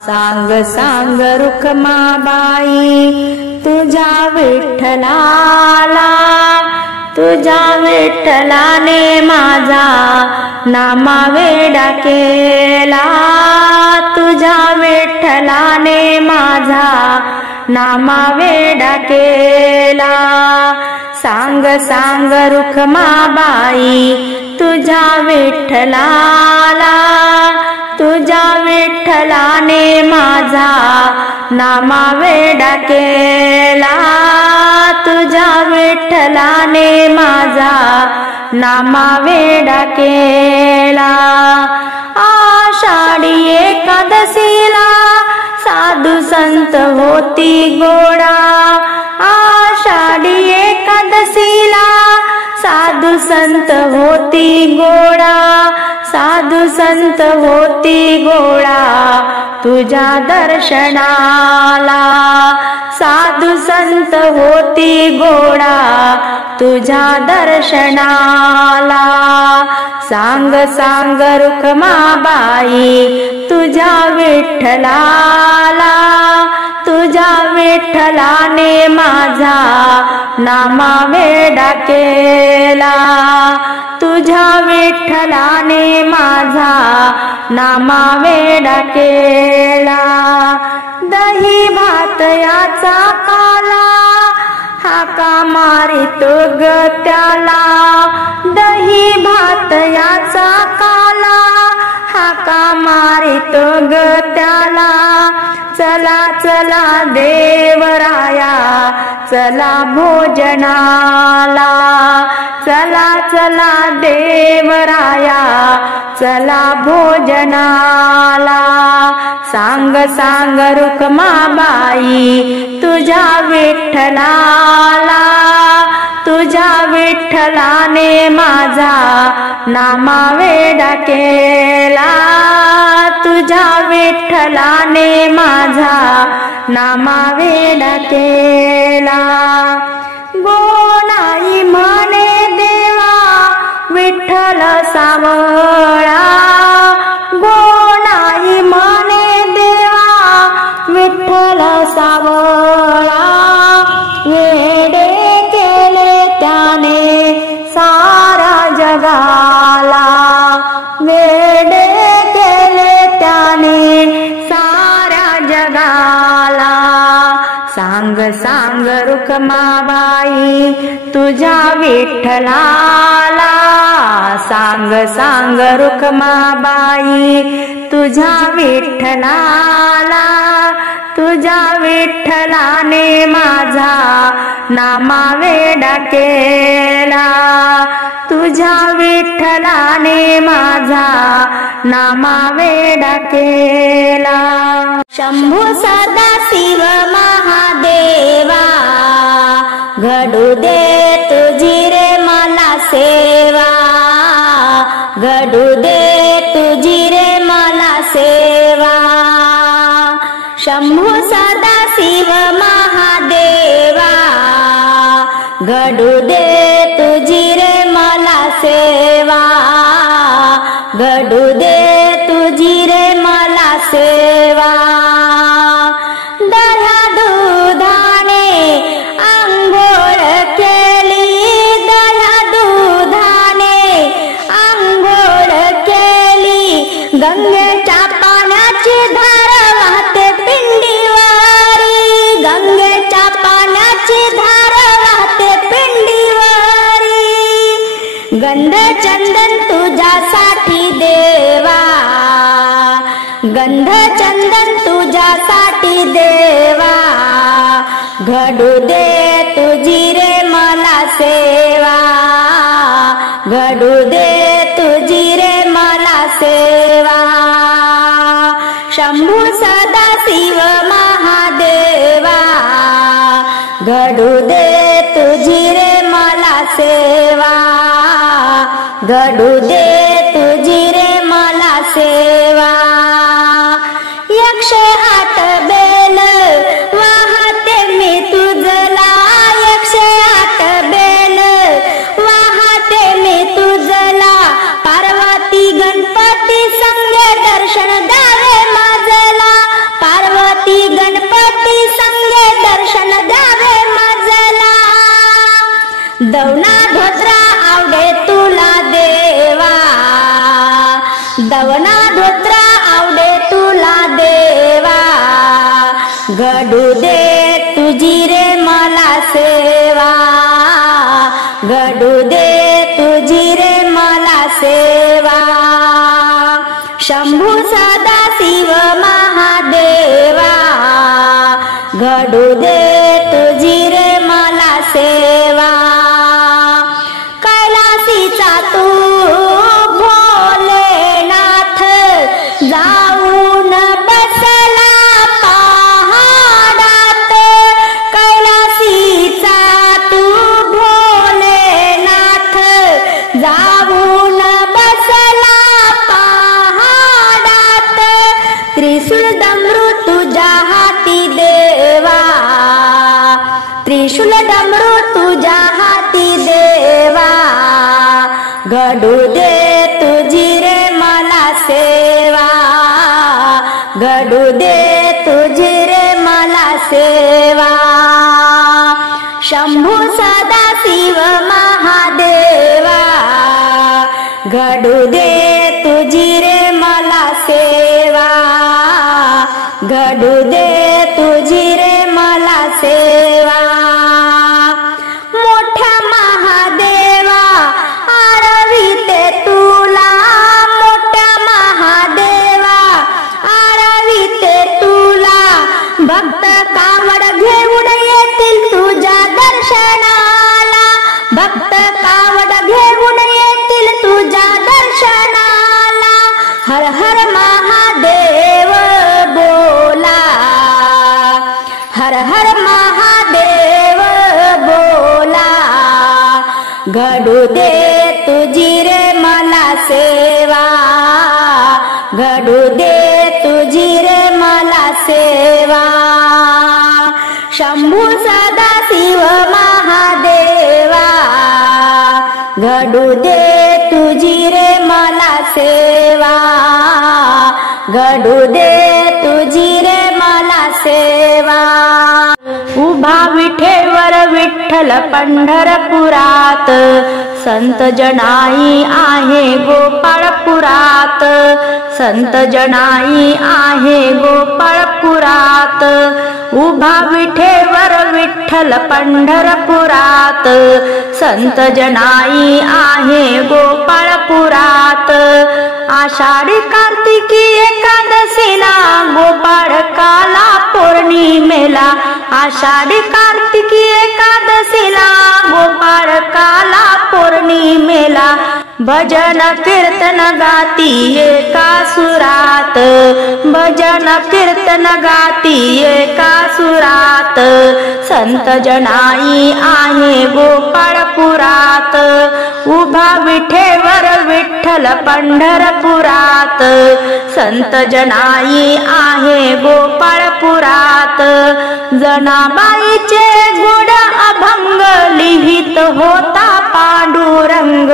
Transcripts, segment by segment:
सांग सांग रुखमाबाई तुझ्या विठ्ठलाला, तुझ्या विठ्ठलाने माझा नामावेडा केला, तुझ्या विठ्ठलाने माझा नामावेडा केला। सांग सांग रुखमाबाई तुझ्या विठ्ठलाला, तुझ्या विठ्ठलाने माझा नामावेडा केला, तुझ्या विठ्ठलाने माझा नामावेडा केला। आषाढी एकादशीला साधू संत होती गोडा, आषाढी एकादशीला साधू संत होती गोडा, साधू संत होती गोळा तुझ्या दर्शनाला, साधू संत होती गोळा तुझ्या दर्शनाला। सांग सांग रुखमाबाई तुझ्या विठ्ठलाला, तुझ्या विठ्ठलाने माझा नामावेडा केला, तुझ्या विठ्ठलाने माझा नामावेडा केला। दही भात याचा काला हाका मारितो ग त्याला, दही भात याचा काला हाका मारितो ग त्याला। चला चला देवराया चला भोजनाला, चला चला देवराया चला भोजनाला। सांग सांग रुखमाबाई तुझ्या विठ्ठलाला, तुझ्या विठ्ठलाने माझा नामावेडा केला, तुझ्या विठ्ठलाने माझा नामावेडा केला। गोणाई म्हणे देवा विठ्ठल सावळा, गोणाई म्हणे देवा विठ्ठल सावळा। वेडे केले त्याने सारा जगाला, वेडे केले त्याने साऱ्या जगाला। सांग सांग रुखमाबाई तुझ्या विठ्ठलाला, सांग सांग रुखमाबाई तुझ्या विठ्ठलाला, तुझ्या विठ्ठलाने माझा नामावेडा केला, तुझ्या विठ्ठलाने माझा नामावेडा केला। शंभू सदाशिव महादेवा घडू दे तुझी रे मला सेवा, घडू दे तुझी रे मला सेवा। शंभू सदाशिव महादेवा घडू दे तुझी रे मला सेवा, घडू दे तुझी रे मला सेवा। दह्या दुधाने आंघोळ केली, दह्या दुधाने आंघोळ केली, गंगेच्या पाण्याची धार वाहते पिंडीवारी, गंगेच्या पाण्याची धार वाहते पिंडीवारी। गंध चंदन तुझ्यासाठी देवा, गंध चंदन तुझ्यासाठी देवा, घडू दे तुझी रे मला सेवा, घडू दे तुझी रे मला सेवा। शंभू सदाशिव महादेवा घडू दे तुझी रे मला सेवा, घडू दे तुझी रे मला सेवा। 108 बेल वाहते मी तुझला, 108 बेल वाहते मी तुझला, पार्वती गणपती संगे दर्शन द्यावे माझला, घडू दे तुझी रे मला सेवा, घडू दे तुझी रे मला सेवा. शंभू सदाशिव महादेवा, घडू दे तुझी रे मला सेवा. कैलासीचा तू भोलेनाथ, जाऊन बसला पहाडात. कैलासीचा तू भोलेनाथ, जाऊन बसला पहाडात. त्रिशूळ डमरू तुझ्या हाती देवा, त्रिशूळ डमरू तुझ्या हाती देवा. घडू दे तुझी रे मला सेवा, घडू दे तुझी रे मला सेवा. शंभू सदाशिव महादेवा, घडू दे तुझी रे मला सेवा, घडू दे तुझी रे मला सेवा. मोठ्या महादेवा आरविते तुला, मोठ्या महादेवा आरविते तुला. भक्त कावड घेऊन येतील तुझ्या दर्शनाला, भक्त कावड घेऊन येतील तुझ्या दर्शनाला. हर हर महादेव बोला, हर हर महादेव बोला. घडू दे तुझी रे मला सेवा, घडू दे तुझी रे मला सेवा. शंभू सदाशिव महादेवा, घडू दे तुझी रे मला सेवा, घडू दे तुझी रे मला सेवा. उभा विठेवर विठ्ठल पंढरपुरात, संत जनाई आहे गोपाळपुरात, संत जनाई आहे गोपाळपुरात. उभा विठेवर विठ्ठल पंढरपुरात, संत जनाई आहे गोपाळपुरात. आषाढी कार्तिकी एकादशीला गोपाळकाला पौर्णिमेला, आषाढी कार्तिकी एकादशीला गोपाळकाला पौर्णिमेला. भजन कीर्तन गाती एका सुरात, भजन कीर्तन गाती एका सुरात. संत जनाई आहे गोपाळपुरात, उभा विठेवर विठ्ठल पंढरपुरात, संत जनाई आहे गोपाळपुरात. जनाबाईचे गुण अभंग लिहित होता पांडुरंग,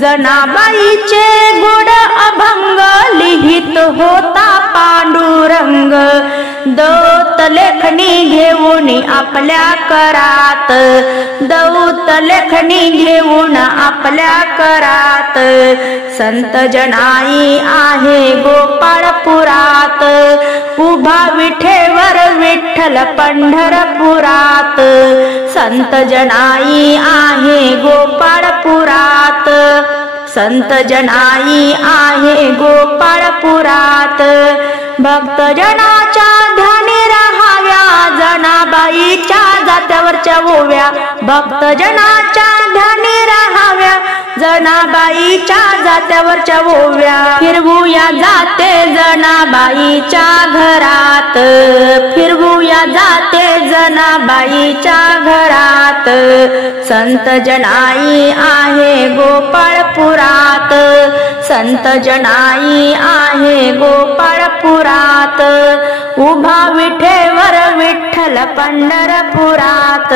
जनाबाईचे गुण अभंग लिहित होता पांडुरंग. दौत लेखणी घेऊन आपल्या करात, दौत लेखणी घेऊन आपल्या करात. संत जनाई आहे गोपाळपुरात, उभा विठेवर विठ्ठल पंढरपुरात, संत जनाई आहे गोपाळपुरात, संत जनाई आहे गोपाळपुरात. भक्तजनाच्या ध्यानी राहाव्या जनाबाईच्या जात्यावरच्या ओव्या, भक्तजनाच्या ध्यानी राहाव्या जनाबाईच्या जात्यावरच्या ओव्या. फिरवूया जाते जनाबाईच्या घरात, फिरवूया जाते जनाबाईच्या घरात. संत जनाई आहे गोपाळपुरात, संत जनाई आहे गोपाळपुरात. उभा विठेवर विठ्ठल पंढरपुरात,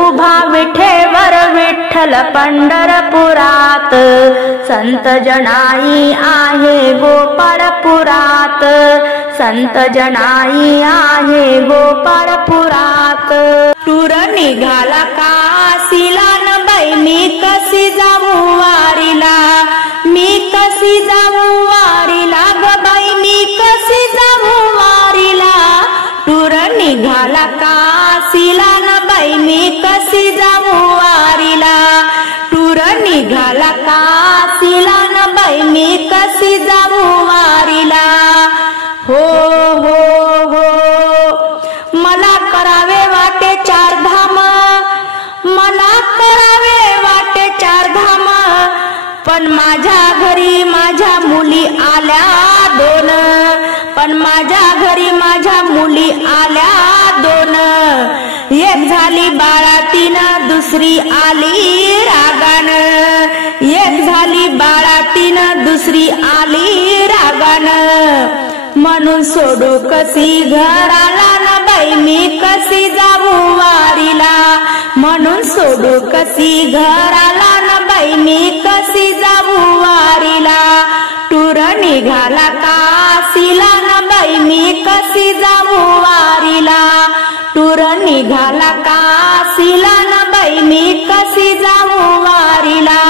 उभा विठेवर विठ्ठल पंढरपुरात. संत जनाई आहे गोपाळपुरात, संत जनाई आहे गोपाळपुरात. टूर निघाला काशीला न बाई मी कशी जाऊ वारीला, मी कशी जाऊ वारीला ग बाई मी कशी जाऊ वारीला. टूर निघाला काशीला न बाई मी कशी जाऊ वारीला टूर निघाला काशीला न बाई मी कशी जाऊ वारीला हो हो हो मला करावे वाटे चार धाम मला करावे वाटे चार धाम पण माझ्या घरी माझ्या मुली आल्या दोन पण माझ्या घरी माझ्या मुली आल्या दोन एक झाली बाळातीनं दुसरी आली रागानं एक झाली बाळातीनं दुसरी आली रागानं म्हणून सोडू कशी घराला न बाई मी कशी जाऊ वारीला म्हणून सोडू कशी घराला न बाई मी कशी जाऊ वारीला टूर निघाला काशीला न बाई मी कशी जाऊ वारीला टूर निघाला काशीला न बाई मी कशी जाऊ वारीला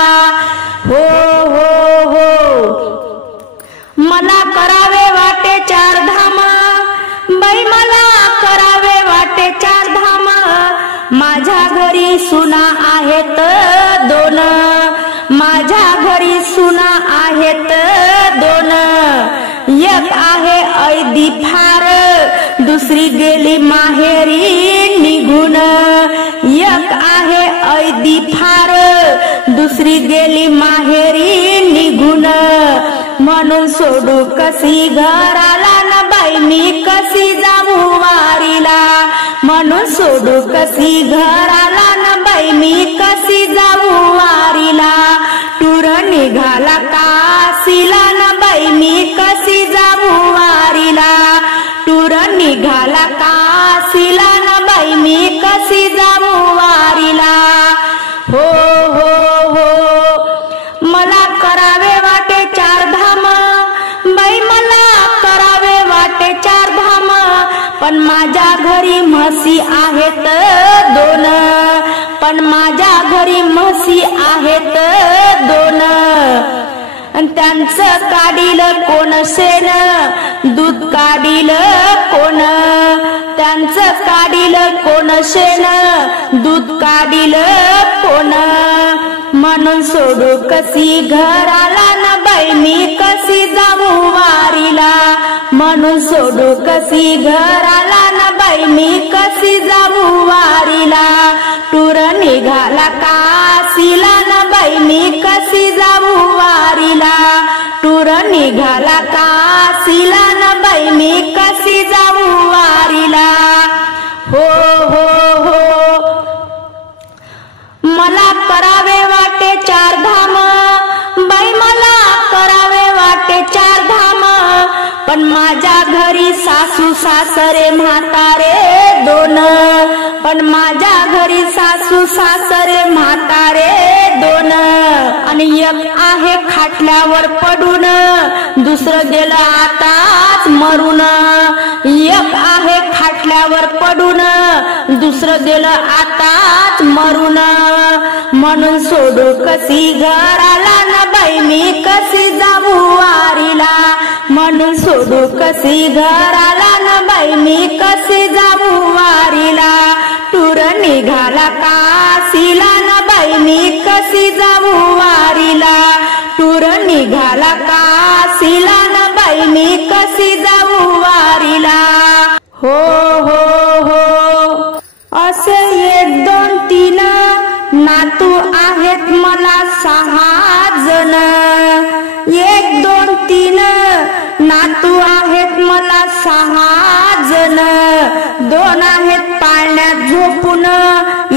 हो हो हो मला करावे वाटे चार धाम बाई मला करावे वाटे चार धाम माझ्या घरी सुना आहेत दोन माझ्या घरी सुना आहेत दोन एक आहे ऐदी फार दुसरी गेली माहेरी निघून एक आहे ऐदी फार दुसरी गेली माहेरी निघून म्हणून सोडू कशी घराला न बाई मी कशी जाऊ वारीला म्हणून सोडू कशी घराला न बाई मी कशी जाऊ वारीला टूर निघाला काशीला न बाई मी कशी जाऊ वारीला टूर निघाला काशीला न बाई मी कशी जाऊ वारीला हो हो हो मला करावे वाटे चार धाम बाई मला करावे वाटे चार धाम पण माझ्या घरी म्हशी आहेत दोन पण माझ्या घरी म्हशी आहेत दोन त्यांचं काढील कोण शेण दूध काढील कोण त्यांचं काढील कोण शेण दूध काढील कोण म्हणून सोडू कशी घराला न बाई मी कशी जाऊ वारीला म्हणून सोडू कशी घराला न बाई मी कशी जाऊ वारीला टूर निघाला काशीला न बाई मी कशी जाऊ वारीला टूर निघाला काशीला न बाई मी कशी जाऊ वारीला हो हो हो मला करावे वाटे चार धाम बाई मला करावे वाटे चार धाम पण माझ्या घरी सासू सासरे म्हातारे दोन पण माझ्या घरी सासू सासरे म्हातारे दोन आणि एक आहे खाटल्यावर पडून दुसरं गेलं आताच मरून एक आहे खाटल्यावर पडून दुसरं गेलं आताच मरून म्हणून सोडू कशी घराला न बाई मी कशी जाऊ वारीला म्हणून सोडू कशी घराला न बाई मी कशी जाऊ वारीला टूर निघाला काशीला न बाई मी कशी जाऊ वारीला टूर निघाला काशीला न बाई मी कशी जाऊ वारीला हो हो हो असे एक दोन तीन नातू आहेत मला 6 जण एक दोन तीन नातू आहेत मला 6 जण दोन आहेत पाळण्यात झोपून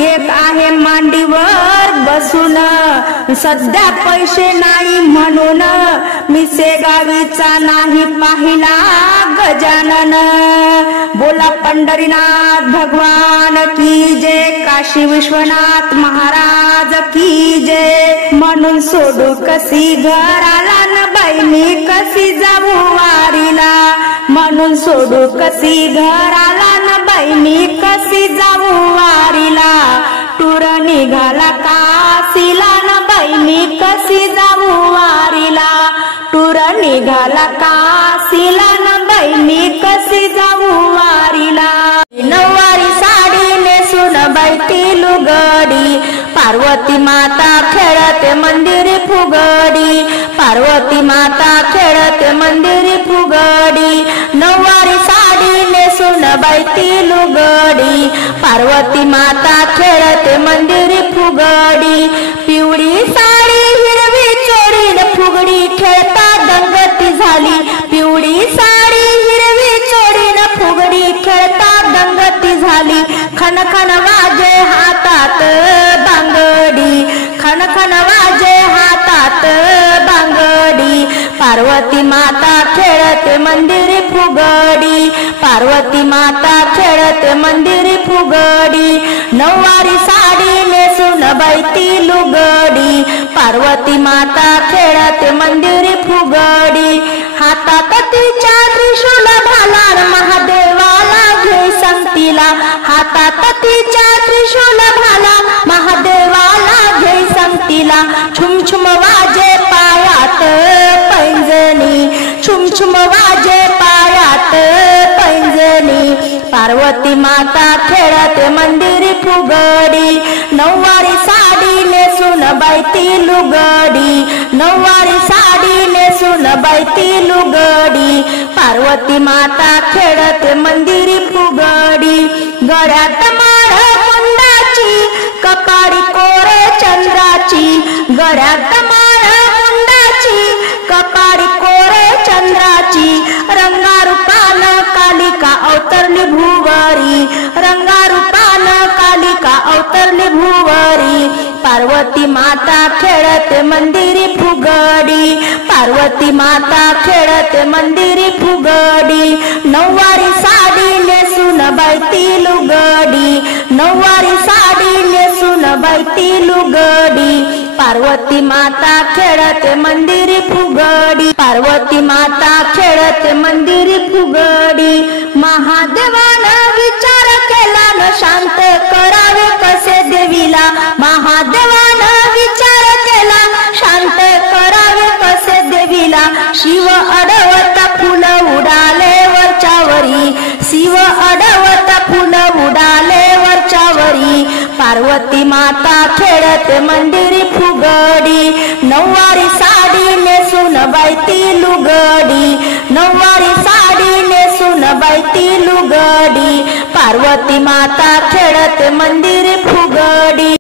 एक आहे मांडीवर बसून सध्या पैसे नाही म्हणून मी शेगावीचा नाही पाहिला गजानन बोला पंढरीनाथ भगवान की जय काशी विश्वनाथ महाराज की जय म्हणून सोडू कशी घराला न बाई मी कशी जाऊ वारीला म्हणून सोडू कशी घराला न बाई मी कशी जाऊ वारीला टूर निघाला काशीला न बाई मी कशी जाऊ वारीला टूर निघाला काशीला न बाई मी कशी जाऊ वारीला नवा पार्वती माता खेळते मंदिरी फुगडी, पार्वती माता खेळते मंदिरी फुगडी, नऊवारी साडी नेसून बाई ती लुगडी, पार्वती माता खेळते मंदिरी फुगडी, पिवळी साडी हिरवी चोळीन फुगडी खेळता दंगती झाली, पिवळी साडी हिरवी चोळीन फुगडी खेळता दंगती झाली, खन खन वाजे हातात बांगडी, खन खन वाजे हातात बांगडी, पार्वती माता खेळते मंदिरी फुगडी, पार्वती माता खेळते मंदिरी फुगडी, नऊवारी साडी नेसून बाई ती लुगडी, पार्वती माता खेळते मंदिरी फुगडी, हातात तिच्या त्रिशूल भाला महादेवाला घे संगतीला, हातात तिच्या त्रिशूल भाला महादेवाला घे संगतीला, छुम छुम वाजे पायात पैंजणी, छुम छुम वाजे पायात पैंजणी, पार्वती माता खेळते मंदिरी फुगडी, नऊवारी साडी नेसून बाई ती लुगडी, नऊवारी साडी नेसून बाई ती लुगडी, पार्वती माता खेळते मंदिरी फुगडी, गळ्यात माळ मुंडाची कपाळी कोरे चंद्राची, गळ्यात माळ मुंडाची कपाळी कोरे चंद्राची, रंगारूपान कालिका अवतरली भुवरी, रंगारूपान कालिका अवतरली भुवरी, पार्वती माता खेळते मंदिरी फुगडी, पार्वती माता खेळते मंदिरी फुगडी, नऊवारी साडी नेसून बाई ती लुगडी, नऊवारी साडी नेसून बाई ती लुगडी, पार्वती माता खेळते मंदिरी फुगडी, पार्वती माता खेळते मंदिरी फुगडी, महादेवानं विचार केला न शांत करावे कसे देवीला, महादेवानं विचार केला शांत करावे कसे देवीला, शिव अडवता फुल उडाले वरच्यावरी, शिव अडवता फुल उडाले वरच्यावरी, पार्वती माता खेळते मंदिरी फुगडी, नऊवारी साडी नेसून बाई ती लुगडी, नऊवारी साडी नेसून बाई ती लुगडी, पार्वती माता खेळते मंदिरी फुगडी.